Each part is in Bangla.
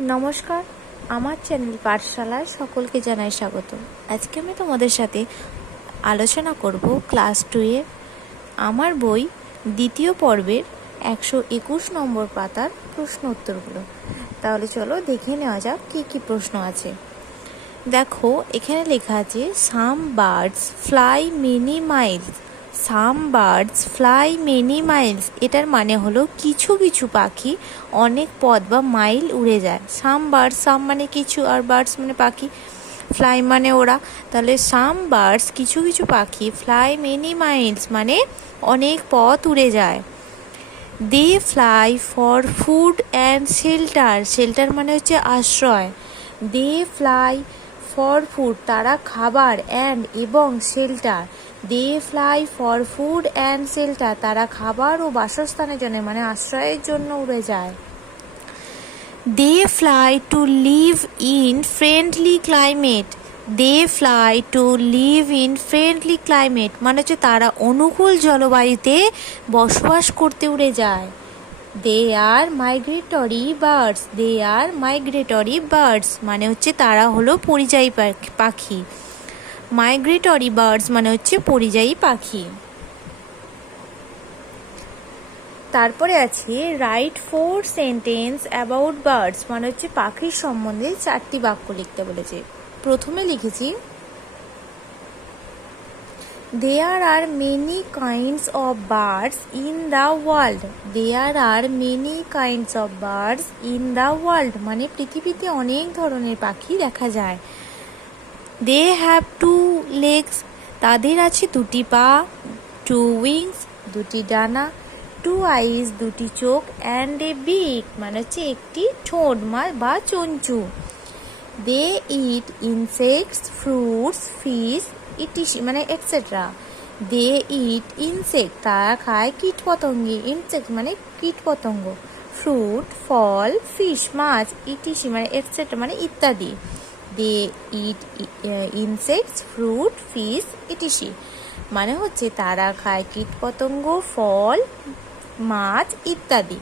নমস্কার, আমার চ্যানেল পাঠশালায় সকলকে জানাই স্বাগত। আজকে আমি তোমাদের সাথে আলোচনা করব ক্লাস 2-এর আমার বই দ্বিতীয় পর্বের 121 নম্বর পাতার প্রশ্ন উত্তরগুলো। তাহলে চলো দেখে নেওয়া যাক কী কী প্রশ্ন আছে। দেখো, এখানে লেখা আছে সাম বার্ডস ফ্লাই মেনি মাইলস। সাম বার্ডস ফ্লাই মেনি মাইলস, এটার মানে হলো কিছু কিছু পাখি অনেক পথ বা মাইল উড়ে যায়। সাম বার্ডস, সাম মানে কিছু আর বার্ডস মানে পাখি, ফ্লাই মানে ওরা। তাহলে সাম বার্ডস কিছু কিছু পাখি, ফ্লাই মেনি মাইলস মানে অনেক পথ উড়ে যায়। They fly for food and shelter, shelter মানে হচ্ছে আশ্রয়। দে ফ্লাই ফর ফুড, তারা খাবার, অ্যান্ড এবং shelter. They fly for food and shelter, তারা খাবার ও বাসস্থানের জন্য মানে আশ্রয়ের জন্য উড়ে যায়। They fly to live in friendly climate. They fly to live in friendly climate মানে হচ্ছে তারা অনুকূল জলবায়ুতে বসবাস করতে উড়ে যায়। They are migratory birds. They are migratory birds মানে হচ্ছে তারা হলো পরিযায়ী পাখি। মাইগ্রেটরি বার্ডস মানে হচ্ছে পরিযায়ী পাখি। তারপরে আছে রাইট 4 সেন্টেন্স অ্যাবাউট বার্ডস মানে হচ্ছে পাখির সম্বন্ধে 4টি বাক্য লিখতে বলেছে। প্রথমে লিখেছি There are many kinds of birds in the world. There are many kinds of birds in the world মানে পৃথিবীতে অনেক ধরনের পাখি দেখা যায়। They have 2 legs, তাদের আছে দুটি পা। 2 wings, দুটি ডানা। 2 eyes, দুটি চোখ। and a beak মানে হচ্ছে একটি ঠোঁট বা চঞ্চু। They eat insects, fruits, fish, etc মানে এটসেট্রা। দে ইট ইনসেক্ট, তারা খায় কীট পতঙ্গ। ইনসেক্ট মানে কীট পতঙ্গ। ফ্রুট ফল, ফিশ মাছ, ইটিসি মানে এটসেট্রা মানে ইত্যাদি। দে ইট ইনসেক্টস, ফ্রুট, ফিশ, ইটিসি মানে হচ্ছে তারা খায় কীট পতঙ্গ, ফল, মাছ ইত্যাদি।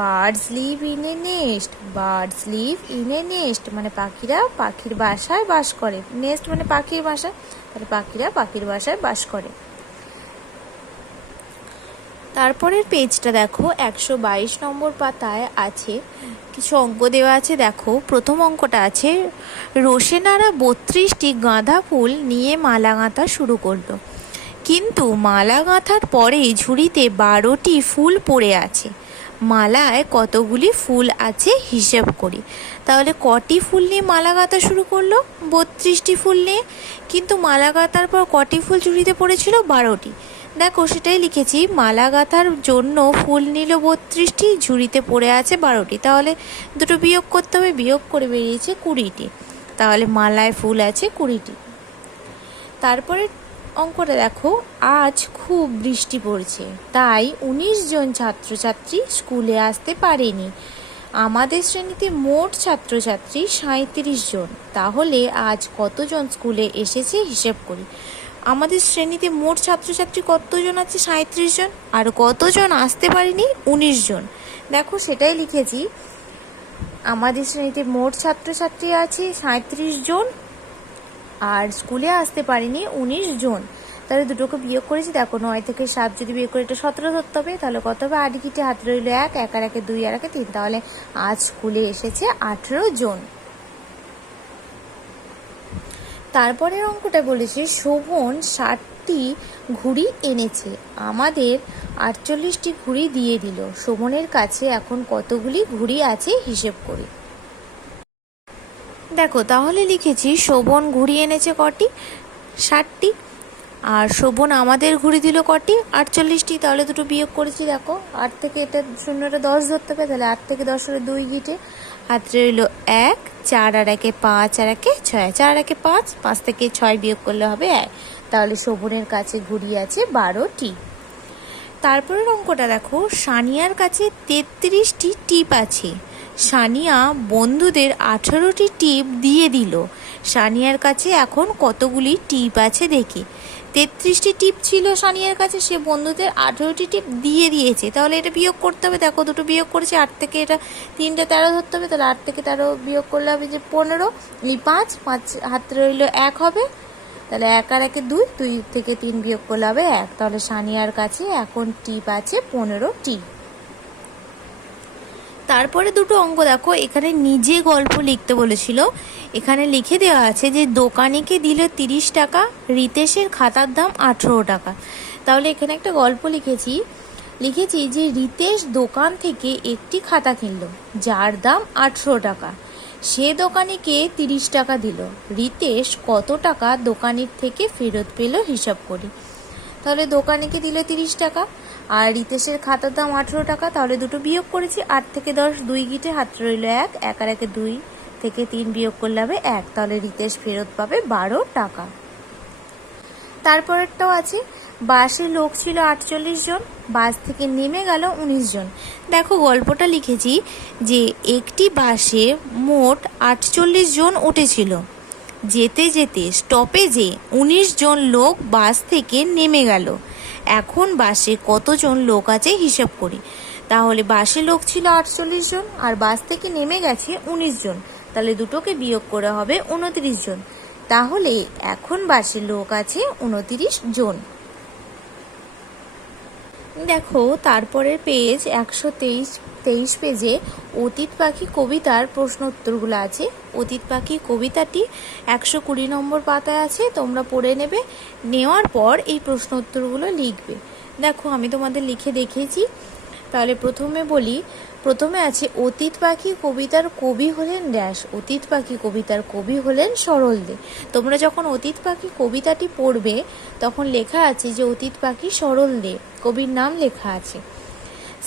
Birds live in a nest. Birds live in a nest মানে পাখিরা পাখির বাসায় বাস করে। নেস্ট মানে পাখির বাসা, তাহলে পাখিরা পাখির বাসায় বাস করে। তারপরের পেজটা দেখো, 122 নম্বর পাতায় আছে কিছু অঙ্ক দেওয়া আছে। দেখো, প্রথম অঙ্কটা আছে রোশেনারা 32টি গাঁদা ফুল নিয়ে মালা গাঁথা শুরু করলো, কিন্তু মালা গাঁথার পরে ঝুড়িতে 12টি ফুল পড়ে আছে। মালায় কতগুলি ফুল আছে হিসেব করি। তাহলে কটি ফুল নিয়ে মালা গাঁথা শুরু করলো? 32টি ফুল নিয়ে। কিন্তু মালা গাঁথার পর কটি ফুল ঝুড়িতে পড়েছিল? 12টি। দেখো, সেটাই লিখেছি, মালা গাঁথার জন্য ফুল নিল 32টি, ঝুড়িতে পড়ে আছে 12টি। তাহলে দুটো বিয়োগ করতে হবে, বিয়োগ করে বেরিয়েছে 20টি। তাহলে মালায় ফুল আছে 20টি। তারপরে অঙ্কটা দেখো, আজ খুব বৃষ্টি পড়ছে, তাই 19 জন ছাত্রছাত্রী স্কুলে আসতে পারেনি। আমাদের শ্রেণীতে মোট ছাত্রছাত্রী 37 জন, তাহলে আজ কতজন স্কুলে এসেছে হিসেব করি। আমাদের শ্রেণীতে মোট ছাত্রছাত্রী কতজন আছে? 37 জন। আর কতজন আসতে পারেনি? 19 জন। দেখো, সেটাই লিখেছি, আমাদের শ্রেণীতে মোট ছাত্রছাত্রী আছে 37 জন আর স্কুলে আসতে পারেনি 19 জন। তাহলে দুটোকে বিয়োগ করেছি। দেখো, 9 থেকে 7 যদি বিয়োগ করে এটা 17 ধরতে হবে। তাহলে কত হবে? 8 গিটে হাতে রইল 1, 1 আর 1 2 আর 1 3। তাহলে আজ স্কুলে এসেছে 18 জন। তারপরের অঙ্কটা বলেছে শোভন 60টি ঘুড়ি এনেছে, আমাদের 48টি ঘুড়ি দিয়ে দিল। শোভনের কাছে এখন কতগুলি ঘুড়ি আছে হিসেব করি। দেখো, তাহলে লিখেছি শোভন ঘুড়ি এনেছে কটি? 60টি। আর শোভন আমাদের ঘুড়ি দিল কটি? 48টি। তাহলে দুটো বিয়োগ করেছি। দেখো, 8 থেকে এটা শূন্যটা 10 ধরতে হবে। তাহলে 8 থেকে 10 হলে 2 গিটে হাতে রইল 1, 4 আর 1 5 আর 1 6, 4 আর 1 5, 5 থেকে 6 বিয়োগ করলে হবে 1। তাহলে শোভনের কাছে ঘুড়ি আছে 12টি। তারপরের অঙ্কটা দেখো, সানিয়ার কাছে 33টি টিপ আছে, সানিয়া বন্ধুদের 18টি টিপ দিয়ে দিল। সানিয়ার কাছে এখন কতগুলি টিপ আছে দেখি। 33টি টিপ ছিল সানিয়ার কাছে, সে বন্ধুদের 18টি টিপ দিয়ে দিয়েছে। তাহলে এটা বিয়োগ করতে হবে, দেখো দুটো বিয়োগ করেছে, 8 থেকে এটা 3টে 13 ধরতে হবে, তাহলে 8 থেকে 13 বিয়োগ করলে হবে যে 15, এই 5 হাতে রইল 1 হবে, তাহলে 1 আর 1 2, 2 থেকে 3 বিয়োগ করলে হবে 1। তাহলে সানিয়ার কাছে এখন টিপ আছে 15টি। তারপরে দুটো অঙ্ক দেখো, এখানে নিজে গল্প লিখতে বলেছিল। এখানে লিখে দেওয়া আছে যে দোকানিকে দিল 30 টাকা, রিতেশের খাতার দাম 18 টাকা। তাহলে এখানে একটা গল্প লিখেছি যে রিতেশ দোকান থেকে একটি খাতা কিনলো যার দাম 18 টাকা, সে দোকানিকে 30 টাকা দিল। রিতেশ কত টাকা দোকানির থেকে ফেরত পেল হিসাব করি। তাহলে দোকানিকে দিল 30 টাকা আর রিতেশের খাতার দাম 18 টাকা, তাহলে দুটো বিয়োগ করেছি, 8 থেকে 10 2 গিটে হাতে রইল 1, 1 আর 1 2 থেকে 3 বিয়োগ করলে হবে 1, তাহলে রিতেশ ফেরত পাবে 12 টাকা। তারপরেরটাও আছে, বাসে লোক ছিল 48 জন, বাস থেকে নেমে গেল 19 জন। দেখো গল্পটা লিখেছি যে একটি বাসে মোট 48 জন উঠেছিল, যেতে যেতে স্টপেজে 19 জন লোক বাস থেকে নেমে গেল। এখন বাসে কতজন লোক আছে হিসাব করি। তাহলে বাসে লোক ছিল 48 জন আর বাস থেকে নেমে গেছে 19 জন, তাহলে দুটোকে বিয়োগ করে হবে 29 জন। তাহলে এখন বাসে লোক আছে 29 জন। দেখো তারপরের পেজ 123 পেজে অতীত পাখি কবিতার প্রশ্ন উত্তরগুলো আছে। অতীত পাখি কবিতাটি 120 নম্বর পাতায় আছে, তোমরা পড়ে নেবে, নেওয়ার পর এই প্রশ্ন উত্তরগুলো লিখবে। দেখো আমি তোমাদের লিখে দেখিয়েছি। তাহলে প্রথমে আছে অতীত পাখি কবিতার কবি হলেন ড্যাশ। অতীত পাখি কবিতার কবি হলেন সরল দে। তোমরা যখন অতীত পাখি কবিতাটি পড়বে তখন লেখা আছে যে অতীত পাখি সরল দে, কবির নাম লেখা আছে।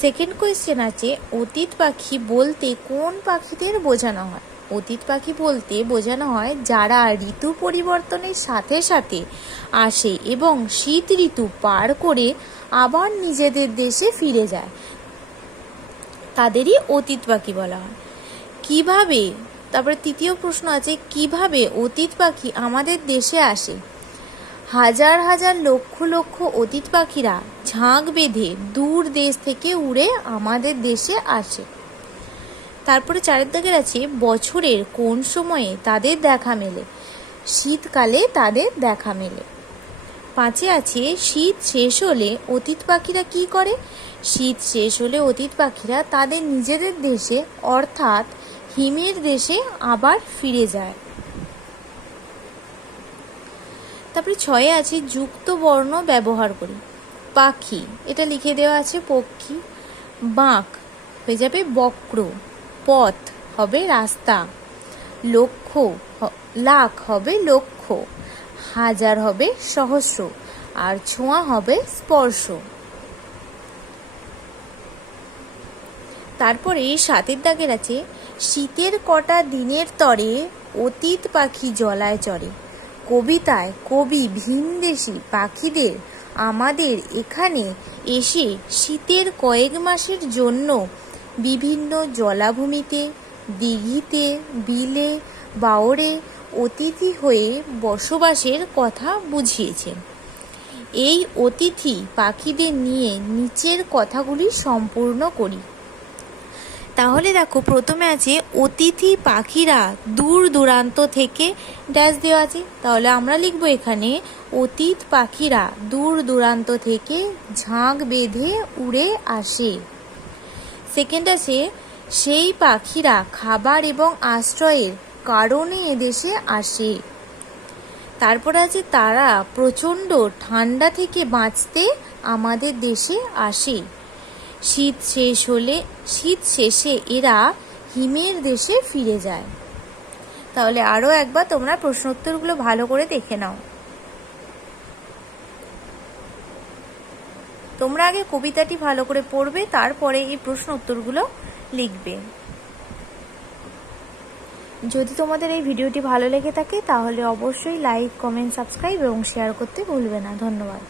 সেকেন্ড কোয়েশ্চেন আছে অতীত পাখি বলতে কোন পাখিদের বোঝানো হয়। অতীত পাখি বলতে বোঝানো হয় যারা ঋতু পরিবর্তনের সাথে সাথে আসে এবং শীত ঋতু পার করে আবার নিজেদের দেশে ফিরে যায়, তাদেরই অতীত পাখি বলা হয়। কিভাবে, তারপরে তৃতীয় প্রশ্ন আছে কিভাবে অতীত পাখি আমাদের দেশে আসে। হাজার হাজার লক্ষ লক্ষ অতীত পাখিরা ঝাঁক বেঁধে দূর দেশ থেকে উড়ে আমাদের দেশে আসে। তারপরে 4 দাগের আছে বছরের কোন সময়ে তাদের দেখা মেলে। শীতকালে তাদের দেখা মেলে। 5 আছে শীত শেষ হলে অতীত পাখিরা কি করে। শীত শেষ হলে অতীত পাখিরা তাদের নিজেদের দেশে অর্থাৎ হিমের দেশে আবার ফিরে যায়। তারপরে 6 আছে যুক্ত বর্ণ ব্যবহার করি। পাখি এটা লিখে দেওয়া আছে পক্ষী, বাঁক হয়ে যাবে বক্র, পথ হবে রাস্তা, লাখ হবে লক্ষ, হাজার হবে সহস্র, আর ছোঁয়া হবে স্পর্শ। তারপরে 7 দাগের আছে শীতের কটা দিনের তরে অতীত পাখি জলায় চড়ে। কবিতায় কবি ভিনদেশি পাখিদের আমাদের এখানে এসে শীতের কয়েক মাসের জন্য বিভিন্ন জলাভূমিতে, দিঘিতে, বিলে, বাওরে অতিথি হয়ে বসবাসের কথা বুঝিয়েছেন। এই অতিথি পাখিদের নিয়ে নিচের কথাগুলি সম্পূর্ণ করি। তাহলে দেখো প্রথমে আছে অতিথি পাখিরা দূর দূরান্ত থেকে ড্যাশ দেওয়া আছে, তাহলে আমরা লিখবো এখানে অতীত পাখিরা দূর দূরান্ত থেকে ঝাঁক বেঁধে উড়ে আসে। সেকেন্ড আছে সেই পাখিরা খাবার এবং আশ্রয়ের কারণে এদেশে আসে। তারপর আছে তারা প্রচণ্ড ঠান্ডা থেকে বাঁচতে আমাদের দেশে আসে। শীত শেষে এরা হিমের দেশে ফিরে যায়। তাহলে আরও একবার তোমরা প্রশ্ন উত্তরগুলো ভালো করে দেখে নাও। তোমরা আগে কবিতাটি ভালো করে পড়বে, তারপরে এই প্রশ্ন উত্তরগুলো লিখবে। যদি তোমাদের এই ভিডিওটি ভালো লেগে থাকে তাহলে অবশ্যই লাইক, কমেন্ট, সাবস্ক্রাইব এবং শেয়ার করতে ভুলবে না। ধন্যবাদ।